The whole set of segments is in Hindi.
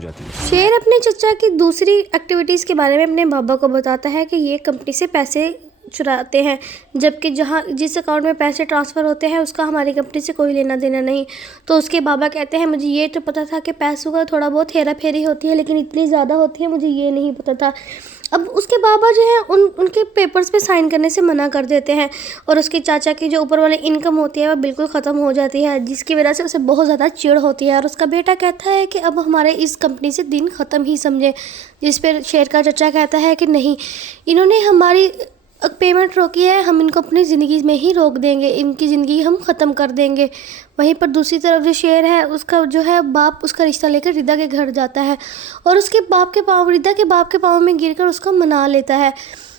जाती है। शेर अपने चचा की दूसरी एक्टिविटीज़ के बारे में अपने बाबा को बताता है कि ये कंपनी से पैसे चुराते हैं, जबकि जहाँ जिस अकाउंट में पैसे ट्रांसफ़र होते हैं उसका हमारी कंपनी से कोई लेना देना नहीं। तो उसके बाबा कहते हैं मुझे ये तो पता था कि पैसों का थोड़ा बहुत हेरा फेरी होती है, लेकिन इतनी ज़्यादा होती है मुझे ये नहीं पता था। अब उसके बाबा जो है उनके पेपर्स पे साइन करने से मना कर देते हैं और उसके चाचा की जो ऊपर वाली इनकम होती है वह बिल्कुल ख़त्म हो जाती है, जिसकी वजह से उसे बहुत ज़्यादा चिढ़ होती है और उसका बेटा कहता है कि अब हमारे इस कंपनी से दिन ख़त्म ही समझे। जिस पर शेर का चचा कहता है कि नहीं, इन्होंने हमारी पेमेंट रोकी है, हम इनको अपनी ज़िंदगी में ही रोक देंगे, इनकी ज़िंदगी हम ख़त्म कर देंगे। वहीं पर दूसरी तरफ जो शेर है उसका जो है बाप उसका रिश्ता लेकर रिदा के घर जाता है और उसके बाप के पाँव रिदा के बाप के पाँव में गिरकर उसको मना लेता है।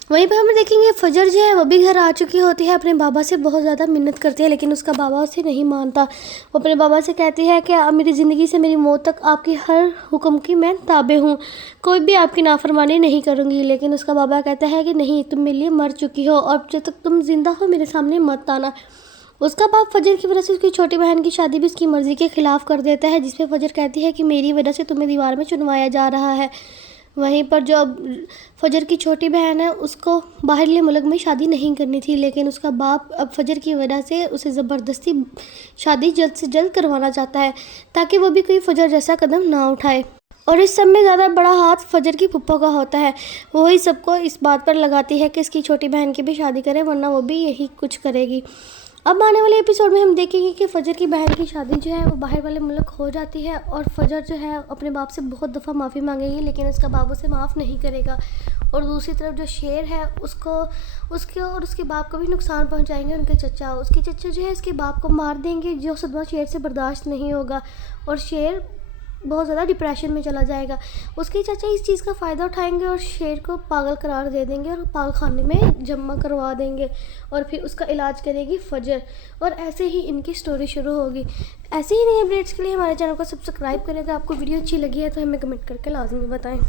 वहीं पर हम देखेंगे फजर जो है वो भी घर आ चुकी होती है, अपने बाबा से बहुत ज़्यादा मिन्नत करती है, लेकिन उसका बाबा उसे नहीं मानता। वो अपने बाबा से कहती है कि अब मेरी ज़िंदगी से मेरी मौत तक आपकी हर हुक्म की मैं ताबे हूँ, कोई भी आपकी नाफरमानी नहीं करूँगी। लेकिन उसका बाबा कहता है कि नहीं, तुम मेरे लिए मर चुकी हो और जब तक तुम ज़िंदा हो मेरे सामने मत आना। उसका बाप फजर की वजह से उसकी छोटी बहन की शादी भी उसकी मर्ज़ी के ख़िलाफ़ कर देता है, जिस पे फजर कहती है कि मेरी वजह से तुम्हें दीवार में चुनवाया जा रहा है। वहीं पर जो अब फजर की छोटी बहन है उसको बाहरले मुल्क में शादी नहीं करनी थी, लेकिन उसका बाप अब फजर की वजह से उसे ज़बरदस्ती शादी जल्द से जल्द करवाना चाहता है ताकि वो भी कोई फजर जैसा कदम ना उठाए। और इस सब में ज़्यादा बड़ा हाथ फजर की फुप्पो का होता है, वही सबको इस बात पर लगाती है कि इसकी छोटी बहन की भी शादी करें वरना वो भी यही कुछ करेगी। अब आने वाले एपिसोड में हम देखेंगे कि फजर की बहन की शादी जो है वो बाहर वाले मुल्क हो जाती है और फजर जो है अपने बाप से बहुत दफ़ा माफ़ी मांगेगी, लेकिन उसका बाप उसे माफ़ नहीं करेगा। और दूसरी तरफ जो शेर है उसके और उसके बाप को भी नुकसान पहुंचाएंगे उनके चचा। उसके चचा जो है इसके बाप को मार देंगे, जो सदमा शेर से बर्दाश्त नहीं होगा और शेर बहुत ज़्यादा डिप्रेशन में चला जाएगा। उसके चाचा इस चीज़ का फ़ायदा उठाएंगे और शेर को पागल करार दे देंगे और पागल खाने में जमा करवा देंगे और फिर उसका इलाज करेगी फजर। और ऐसे ही इनकी स्टोरी शुरू होगी। ऐसे ही नए अपडेट्स के लिए हमारे चैनल को सब्सक्राइब करें। अगर आपको वीडियो अच्छी लगी है तो हमें कमेंट करके लाजमी बताएं।